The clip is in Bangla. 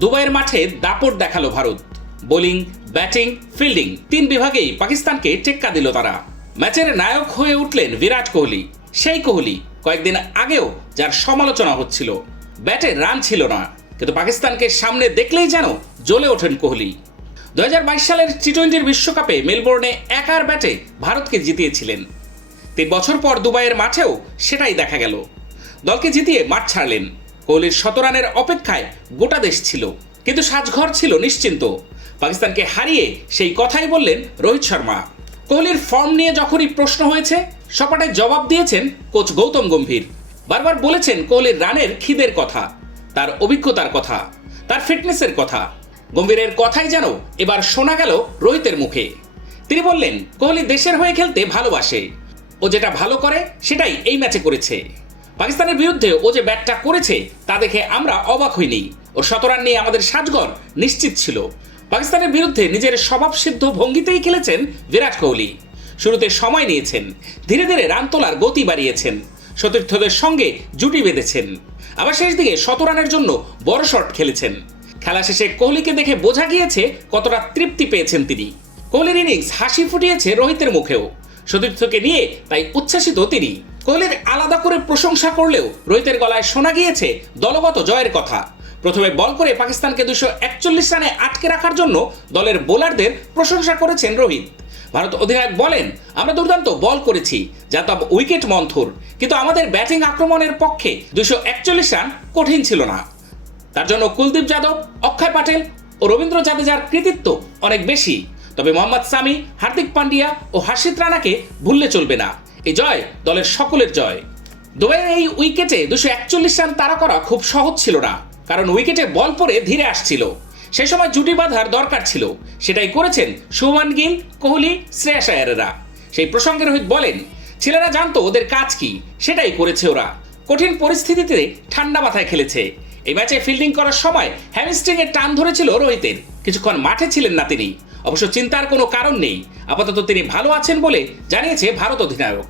দুবাইয়ের মাঠে দাপট দেখাল ভারত। বোলিং, ব্যাটিং, ফিল্ডিং তিন বিভাগেই পাকিস্তানকে টেক্কা দিল তারা। ম্যাচের নায়ক হয়ে উঠলেন বিরাট কোহলি। সেই কোহলি কয়েকদিন আগেও যার সমালোচনা হচ্ছিল। ব্যাটে রান ছিল না, কিন্তু পাকিস্তানকে সামনে দেখলেই যেন জ্বলে ওঠেন কোহলি। দু হাজার বাইশ সালের টি টোয়েন্টির বিশ্বকাপে মেলবোর্নে একার ব্যাটে ভারতকে জিতিয়েছিলেন। তিন বছর পর দুবাইয়ের মাঠেও সেটাই দেখা গেল। দলকে জিতিয়ে মাঠ ছাড়লেন। কোহলির শত রানের অপেক্ষায় গোটা দেশ ছিল, কিন্তু সাজঘর ছিল নিশ্চিন্ত। পাকিস্তানকে হারিয়ে সেই কথাই বললেন রোহিত শর্মা। কোহলির ফর্ম নিয়ে যখনই প্রশ্ন হয়েছে সপাটায় জবাব দিয়েছেন কোচ গৌতম গম্ভীর। বারবার বলেছেন কোহলির রানের খিদের কথা, তার অভিজ্ঞতার কথা, তার ফিটনেসের কথা। গম্ভীরের কথাই যেন এবার শোনা গেল রোহিতের মুখে। তিনি বললেন, কোহলি দেশের হয়ে খেলতে ভালোবাসে। ও যেটা ভালো করে, সেটাই এই ম্যাচে করেছে। পাকিস্তানের বিরুদ্ধে ও যে ব্যাটটা করেছে, তা দেখে আমরা অবাক হইনি। ওর শতরান নিয়ে আমাদের সাজগর নিশ্চিত ছিল। পাকিস্তানের বিরুদ্ধে নিজের স্বভাবসিদ্ধ ভঙ্গিতেই খেলেছেন বিরাট কোহলি। শুরুতে সময় নিয়েছেন, ধীরে ধীরে রান তোলার গতি বাড়িয়েছেন, সতীর্থদের সঙ্গে জুটি বেঁধেছেন, আবার শেষ দিকে শতরানের জন্য বড় শট খেলেছেন। খেলা শেষে কোহলিকে দেখে বোঝা গিয়েছে কতটা তৃপ্তি পেয়েছেন তিনি। কোহলির ইনিংস হাসি ফুটিয়েছে রোহিতের মুখেও। সতীর্থকে নিয়ে তাই উচ্ছ্বাসিত তিনি। কোহলির আলাদা করে প্রশংসা করলেও রোহিতের গলায় শোনা গিয়েছে দলগত জয়ের কথা। প্রথমে বল করে পাকিস্তানকে দুশো একচল্লিশ রানে আটকে রাখার জন্য দলের বোলারদের প্রশংসা করেছেন রোহিত। ভারত অধিনায়ক বলেন, আমরা দুর্দান্ত বল করেছি, যা তব উইকেট মন্থর, কিন্তু আমাদের ব্যাটিং আক্রমণের পক্ষে দুশো একচল্লিশ রান কঠিন ছিল না। তার জন্য কুলদীপ যাদব, অক্ষয় পাটেল ও রবীন্দ্র জাদেজার কৃতিত্ব অনেক বেশি। তবে মোহাম্মদ সামি, হার্দিক পান্ডিয়া ও হাসিদ রানাকে ভুললে চলবে না। এই জয়, দলের সকলের জয়। দুবাইয়ের এই উইকেটে দুশো একচল্লিশ রান তাড়া করা খুব সহজ ছিল না, কারণ উইকেটে বল পরে ধীরে আসছিল। সে সময় জুটি বাঁধার দরকার ছিল। সেটাই করেছেন সুমান গিল, কোহলি, শ্রেয়াস আয়ারেরা। সেই প্রসঙ্গে রোহিত বলেন, ছেলেরা জানতো ওদের কাজ কি, সেটাই করেছে ওরা। কঠিন পরিস্থিতিতে ঠান্ডা মাথায় খেলেছে। এই ম্যাচে ফিল্ডিং করার সময় হ্যামস্ট্রিং এর টান ধরেছিল রোহিতের। কিছুক্ষণ মাঠে ছিলেন না তিনি। অবশ্য চিন্তার কোনো কারণ নেই। আপাতত তিনি ভালো আছেন বলে জানিয়েছে ভারত অধিনায়ক।